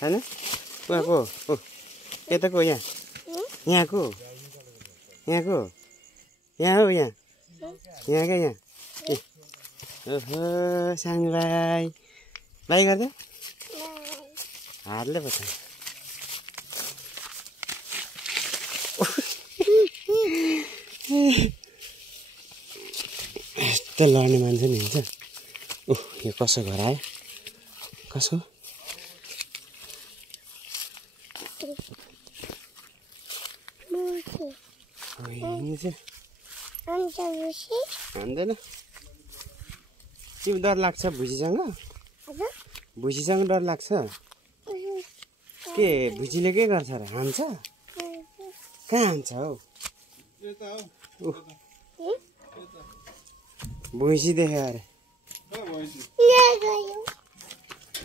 हैन को ओ यता को यहाँ यहाँको यहाँको यहाँ हो यहाँ यहाँ क्या यहाँ ओहो सामी भाइ बाई गर्दै हातले पो यस्तो लड्ने मान्छे नि हुन्छ ओह यो कसो घर आयो कसो हान्दैन तिमी डर लाग्छ भुजीसँग भुजीसँग डर लाग्छ के भुजीले के गर्छ र हान्छ कहाँ हान्छ हौ भुइँसी देख्यो अरे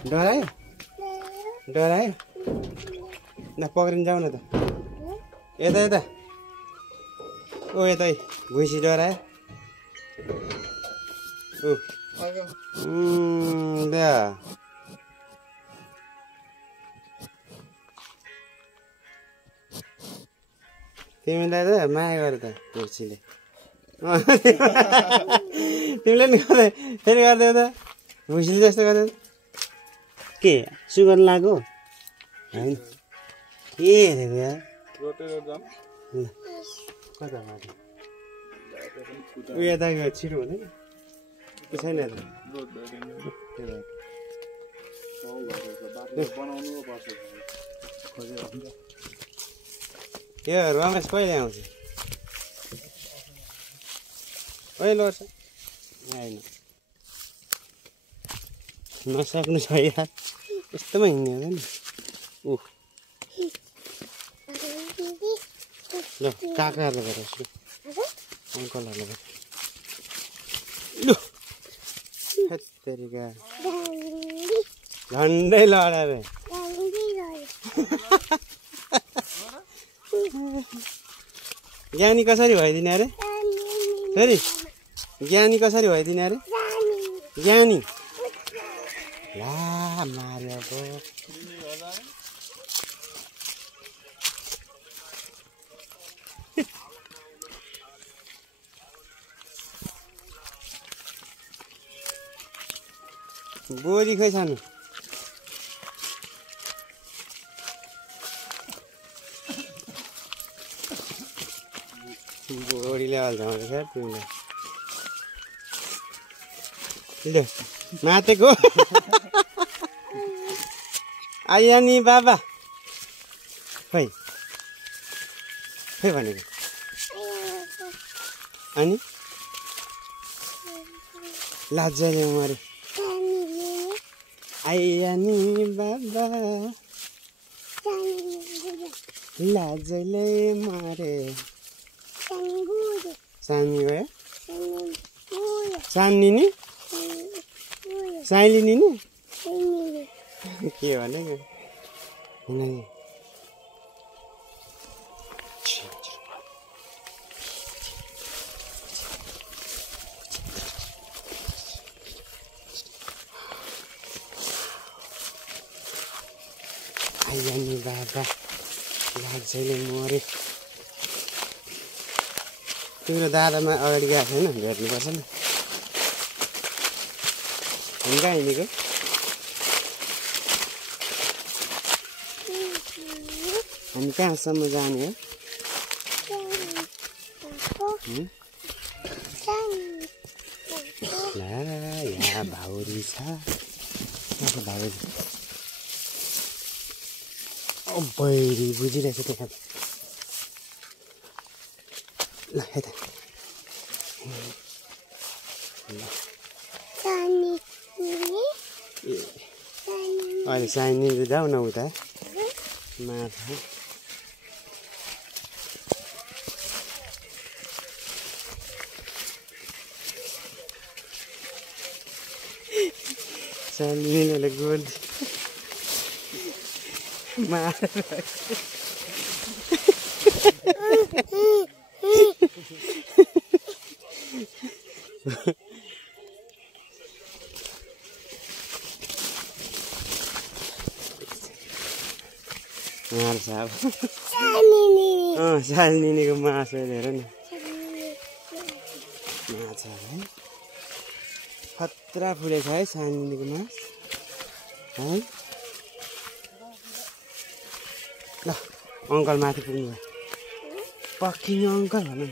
डरायो डरायो ल पक्रिन जाऊ न त यता यता ओ यता भुइँसी डरायो तिमीलाई त माया गर त भुइँसीले तिमीले नि गर्दै फेरि गरिदेऊ त भुइँसीले जस्तो गर्दै के सुगर लाग्यो होइन के हेरेको यार कता माथि उयो यता छिटो हुँदैन छैन यो रमेश कहिले आउँछ कहिले लड्छ आएन नसक्नु छ यार यस्तोमा हिँड्ने हो नि ऊ ल काकाहरूले गरेको अङ्कलहरूले गरेको लु तेरिका झन्डै लडा रे ज्ञानी कसरी भइदिने अरे फेरि ज्ञानी कसरी भइदिने अरे ज्ञानी ला मार्यो बोरी खै सानो बोरीले हल्झाउँछ तिमीलाई ल मातेको आइया नि बाबा खै खै भनेको अनि लाजले मरे आइया नि बाबा लाजले मरे सानी गयो सानी साइलिनी नि के भनेको आइया नि बाबा लाजले मरे तिम्रो दादामा अगाडि गएको छैन भेट्नुपर्छ नि हामी कहाँ हिँडेको हामी कहाँसम्म जाने हो ला यहाँ भाउरी छ भाउरी बैरी बुझिरहेछ त्यहाँ ल यता अहिले साइनी जाऊ न उता माछा साइनीले गोल मार्छ अब सालिनीको मासु हेर न माछा है खतरा फुलेछ है सालिनीको मास है ल अङ्कल माथि पुग्नु भयो पक्किनु अङ्कल भन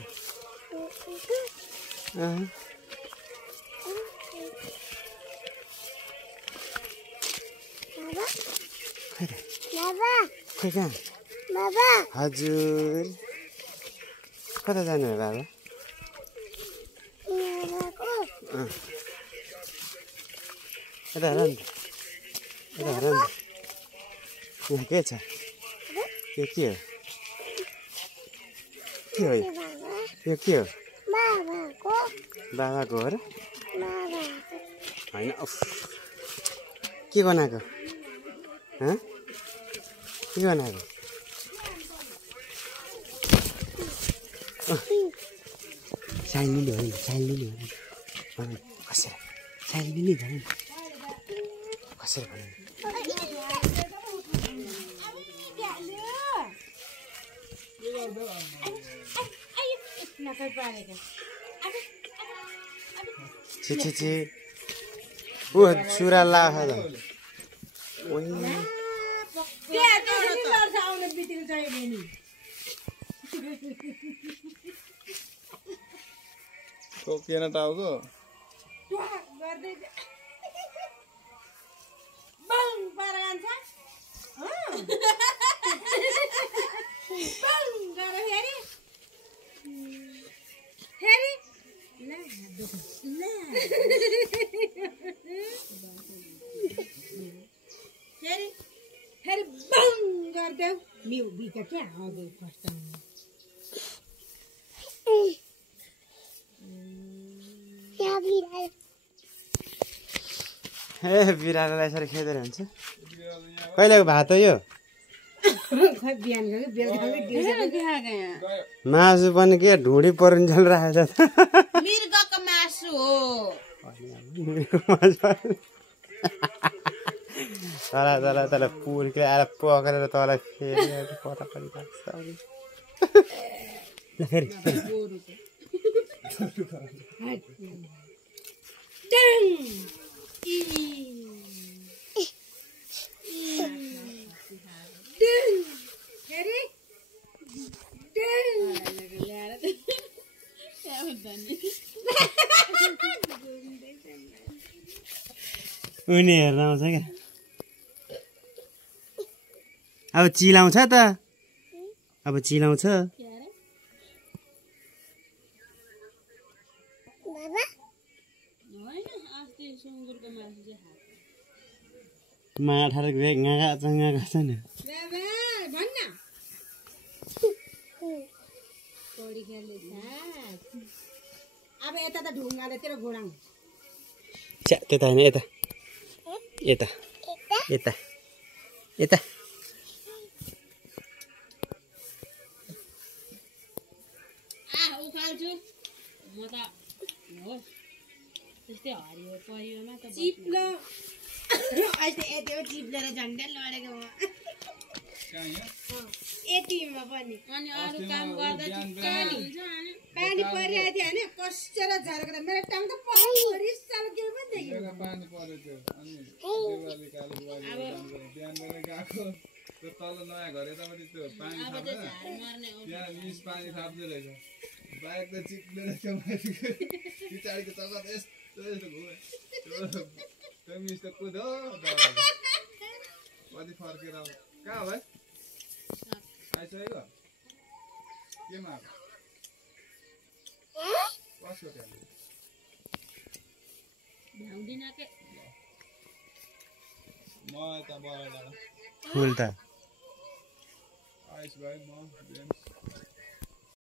खै कहाँ हजुर कता जानु भयो बाबा यता हेर नि यता हेर नि यहाँ के छ यो के हो यो के हो बाबाको हो र होइन के बनाएको के बनाएको साइलिनी हो नि साइलिनी हो नि कसरी साइलिनी भन नि कसरी भन छि ऊ चुरा लाग्छ त टोकिएन टाउको ए बिरालोलाई यसरी खेदेर हुन्छ कहिलेको भात हो यो मासु पनि के ढुँडी परुन्जेल राखेको छ मृगको मासु हो तल पुर्के आएर पक्रेर तँलाई फेरि पता परिरहेको छ फेरि उनी हेर्न आउँछ क्या अब चिलाउँछ त अब चिलाउँछ माठा गागा चङ्गाएको छ नि अब यता त ढुङ्गाले तेरो घोडाङ त्यता होइन यता यता यता यता उखाल्छु म त हो त्यस्तै हरियो परियोमा त चिप्लो अहिले यति हो चिप्लेर झन्डै लडेको म यतिमा पनि अनि अरू काम गर्दा पानी परिरहेको थियो होइन कसेर झर्केर मेरो टाउन त परिसाल के पनि देख्यो पानी पर्यो त्यो अनि तल नयाँ घर यतापट्टि त्यो पानी थाप्दैन त्यहाँ निस पानी थाप्दो रहेछ बाइक त चिप्लेर त्यो पछाडिको चक्का त यस्तो यस्तो घुम्यो त्यो मिस त कुदो कति फर्केर आउँछ कहाँ भाइ आइसकेको केमा कसको त्यहाँ म यता बराइडाँडा फुल त आइस भाइ म